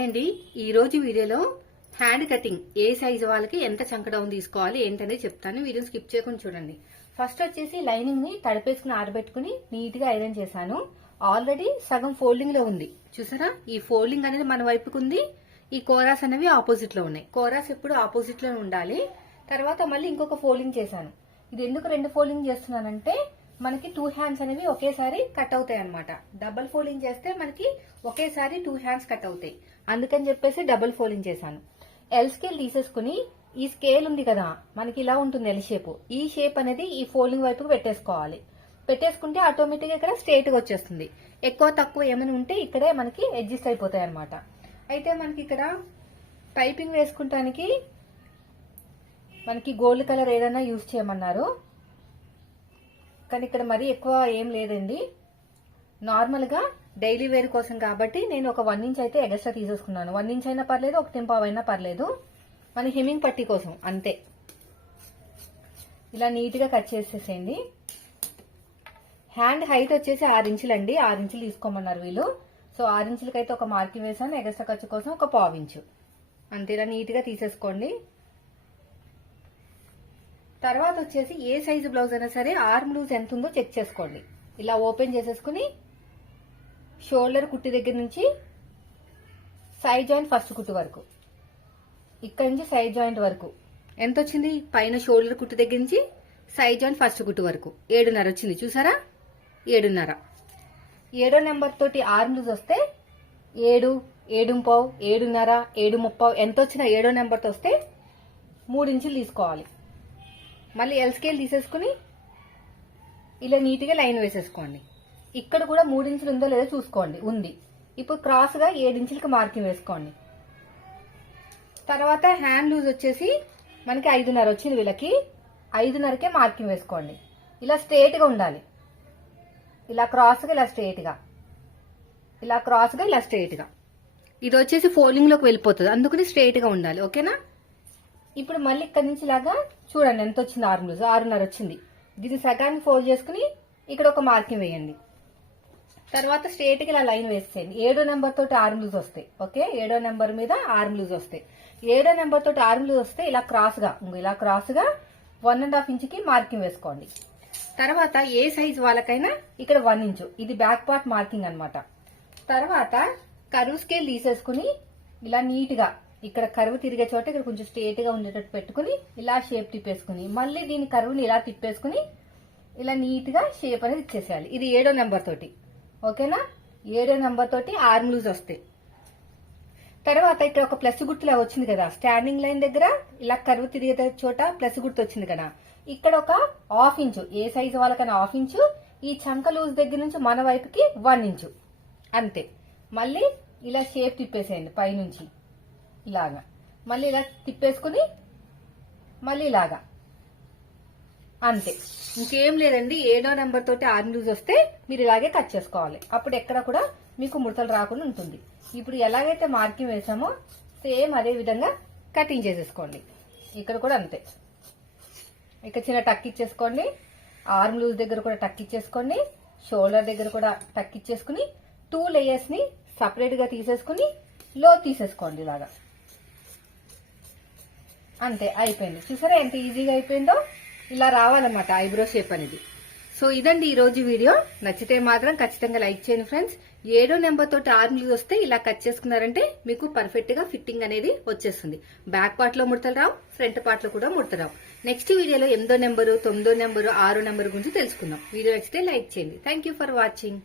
Hi అండి. ఈ రోజు వీడియోలో హ్యాండ్ కటింగ్ ఏ సైజు వాళ్ళకి ఎంత చంక డౌన్ తీసుకోవాలి ఏంటనేది చెప్తాను. వీడియో స్కిప్ చేయకుండా చూడండి. ఫస్ట్ వచ్చేసి లైనింగ్ ని తడిపేసుకుని ఆరబెట్టుకుని నీట్ గా ఐరన్ చేశాను. ఆల్రెడీ సగం ఫోల్డింగ్ లో ఉంది చూసారా. ఈ ఫోల్డింగ్ అనేది మన వైపుకు ఉంది, ఈ కోరాస్ అనేవి ఆపోజిట్ లో ఉన్నాయి. కోరాస్ ఎప్పుడు ఆపోజిట్ లో ఉండాలి. తర్వాత మళ్ళీ ఇంకొక ఫోల్డింగ్ చేశాను. ఇది ఎందుకు రెండు ఫోల్డింగ్ చేస్తున్నానంటే మనకి 2 హ్యాండ్స్ అనేవి ఒకేసారి కట్ అవుతాయి అనమాట. డబుల్ ఫోల్డింగ్ చేస్తే మనకి ఒకేసారి 2 హ్యాండ్స్ కట్ అవుతాయి. అందుకని చెప్పేసి డబుల్ ఫోల్డింగ్ చేశాను. ఎల్ స్కేల్ తీసేసుకుని ఈ స్కేల్ ఉంది కదా మనకి ఇలా ఉంటుంది ఎల్ షేప్. ఈ షేప్ అనేది ఈ ఫోల్డింగ్ వైపుకు పెట్టేసుకోవాలి. పెట్టేసుకుంటే ఆటోమేటిక్ గా ఇక్కడ స్ట్రైట్ గా వచ్చేస్తుంది. ఎక్కువ తక్కువ ఏమైనా ఉంటే ఇక్కడే మనకి అడ్జస్ట్ అయిపోతాయి అనమాట. అయితే మనకి ఇక్కడ పైపింగ్ వేసుకుంటానికి మనకి గోల్డ్ కలర్ ఏదైనా యూజ్ చేయమన్నారు. కానీ ఇక్కడ మరీ ఎక్కువ ఏం లేదండి. నార్మల్ గా డైలీ వేర్ కోసం కాబట్టి నేను ఒక 1 ఇంచ్ అయితే ఎక్స్ట్రా తీసేసుకున్నాను. 1 ఇంచ్ అయినా పర్లేదు, 1.5 అయినా పర్లేదు. మన హెమ్మింగ్ పట్టీ కోసం అంతే. ఇలా నీట్ గా కట్ చేసేసేయండి. హ్యాండ్ హైట్ వచ్చేసి 6 ఇంచులు అండి. 6 ఇంచులు తీసుకోమన్నారు వీళ్ళు. సో 6 ఇంచులకైతే ఒక మార్కింగ్ వేసాను. ఎక్స్ట్రా ఖర్చు కోసం ఒక 1/4 ఇంచు అంతే. ఇలా నీట్ గా తీసేసుకోండి. తర్వాత వచ్చేసి ఏ సైజు బ్లౌజ్ అయినా సరే ఆర్మ్ లూజ్ ఎంత ఉందో చెక్ చేసుకోండి. ఇలా ఓపెన్ చేసేసుకుని షోల్డర్ కుట్టి దగ్గర నుంచి సైడ్ జాయింట్ ఫస్ట్ కుట్టు వరకు, ఇక్కడ నుంచి సైడ్ జాయింట్ వరకు ఎంత వచ్చింది? పైన షోల్డర్ కుట్టు దగ్గర నుంచి సైడ్ జాయింట్ ఫస్ట్ కుట్టు వరకు 7.5 వచ్చింది చూసారా. 7.5 7వ నెంబర్ తోటి ఆర్మ్ లూజ్ వస్తే 7, 7.5, 7.5, 7.30 ఎంత వచ్చినా 7వ నెంబర్ తో వస్తే 3 ఇంచులు తీసుకోవాలి. మళ్ళీ ఎల్ స్కేల్ తీసేసుకుని ఇలా నీట్ గా లైన్ వేసేసుకోండి. ఇక్కడ కూడా 3 ఇంచులు ఉందో లేదో చూసుకోండి. ఉంది. ఇప్పుడు క్రాస్ గా 7 ఇంచులకి మార్కింగ్ వేసుకోండి. తర్వాత హ్యాండ్ లూజ్ వచ్చేసి మనకి 5.5 వచ్చింది. వీళ్ళకి 5.5కే మార్కింగ్ వేసుకోండి. ఇలా స్ట్రైట్ గా ఉండాలి. ఇలా క్రాస్ గా, ఇలా స్ట్రైట్ గా, ఇలా క్రాస్ గా, ఇలా స్ట్రైట్ గా. ఇది వచ్చేసి ఫోల్డింగ్ లోకి వెళ్ళిపోతుంది, అందుకని స్ట్రైట్ గా ఉండాలి. ఓకేనా. ఇప్పుడు మళ్ళీ ఇక్కడ నుంచి లాగా చూడండి ఎంత వచ్చింది. ఆర్మ్ లూజ్ 6.5 వచ్చింది. దీన్ని సగానికి ఫోల్డ్ చేసుకుని ఇక్కడ ఒక మార్కింగ్ వేయండి. తర్వాత స్ట్రైట్ గా ఇలా లైన్ వేసేయండి. 7వ నెంబర్ తోటి ఆర్మ్ లూజ్ వస్తాయి. ఓకే. 7వ నెంబర్ మీద ఆర్మ్ లూజ్ వస్తాయి. 7వ నెంబర్ తోటి ఆర్మ్ లూజ్ వస్తే ఇలా క్రాస్ గా, ఇలా క్రాస్ గా 1.5 ఇంచుకి మార్కింగ్ వేసుకోండి. తర్వాత ఏ సైజ్ వాళ్ళకైనా ఇక్కడ 1 ఇంచు, ఇది బ్యాక్ పార్ట్ మార్కింగ్ అనమాట. తర్వాత కర్వ్ స్కేల్ తీసేసుకుని ఇలా నీట్ గా ఇక్కడ కరువు తిరిగే చోట ఇక్కడ కొంచెం స్ట్రేట్ గా ఉండేటట్టు పెట్టుకుని ఇలా షేప్ తిప్పేసుకుని మళ్ళీ దీని కరువుని ఇలా తిప్పేసుకుని ఇలా నీట్ గా షేప్ అనేది ఇచ్చేసేయాలి. ఇది 7వ నెంబర్ తోటి. ఓకేనా. 7వ నెంబర్ తోటి ఆర్మ్ లూజ్ వస్తాయి. తర్వాత ఇక్కడ ఒక ప్లస్ గుర్తులా వచ్చింది కదా స్టాండింగ్ లైన్ దగ్గర, ఇలా కరువు తిరిగే చోట ప్లస్ గుర్తు వచ్చింది కదా. ఇక్కడ ఒక 1/2 ఇంచు, ఏ సైజు వాళ్ళకైనా 1/2 ఇంచు, ఈ చంక లూజ్ దగ్గర నుంచి మన వైపుకి 1 ఇంచు అంతే. మళ్ళీ ఇలా షేప్ తిప్పేసేయండి పైనుంచి ఇలాగా. మళ్ళీ ఇలా తిప్పేసుకుని మళ్ళీ ఇలాగా అంతే. ఇంకేం లేదండి. 7వ నెంబర్ తోటి ఆర్మ్ లూజ్ వస్తే మీరు ఇలాగే కట్ చేసుకోవాలి. అప్పుడు ఎక్కడ కూడా మీకు ముడతలు రాకుండా ఉంటుంది. ఇప్పుడు ఎలాగైతే మార్కింగ్ వేసామో సేమ్ అదే విధంగా కటింగ్ చేసేసుకోండి. ఇక్కడ కూడా అంతే. ఇక్కడ చిన్న టక్ ఇచ్చేసుకోండి. ఆర్మ్ లూజ్ దగ్గర కూడా టక్ ఇచ్చేసుకోండి. షోల్డర్ దగ్గర కూడా టక్ ఇచ్చేసుకుని 2 లేయర్స్ ని సపరేట్ గా తీసేసుకుని లో తీసేసుకోండి ఇలాగా అంతే. అయిపోయింది. చూసారా ఎంత ఈజీగా అయిపోయిందో. ఇలా రావాలన్నమాట ఐబ్రో షేప్ అనేది. సో ఇదండి ఈ రోజు వీడియో. నచ్చితే మాత్రం ఖచ్చితంగా లైక్ చేయండి ఫ్రెండ్స్. 7వ నెంబర్ తోటి ఆర్మ్ లూజ్ వస్తే ఇలా కట్ చేసుకున్నారంటే మీకు పర్ఫెక్ట్ గా ఫిట్టింగ్ అనేది వచ్చేస్తుంది. బ్యాక్ పార్ట్ లో ముడతలు రావు, ఫ్రంట్ పార్ట్ లో కూడా ముడతలు రావు. నెక్స్ట్ వీడియోలో 8వ నెంబరు, 9వ నెంబరు, 6వ నెంబర్ గురించి తెలుసుకుందాం. వీడియో నచ్చితే లైక్ చేయండి. Thank for watching.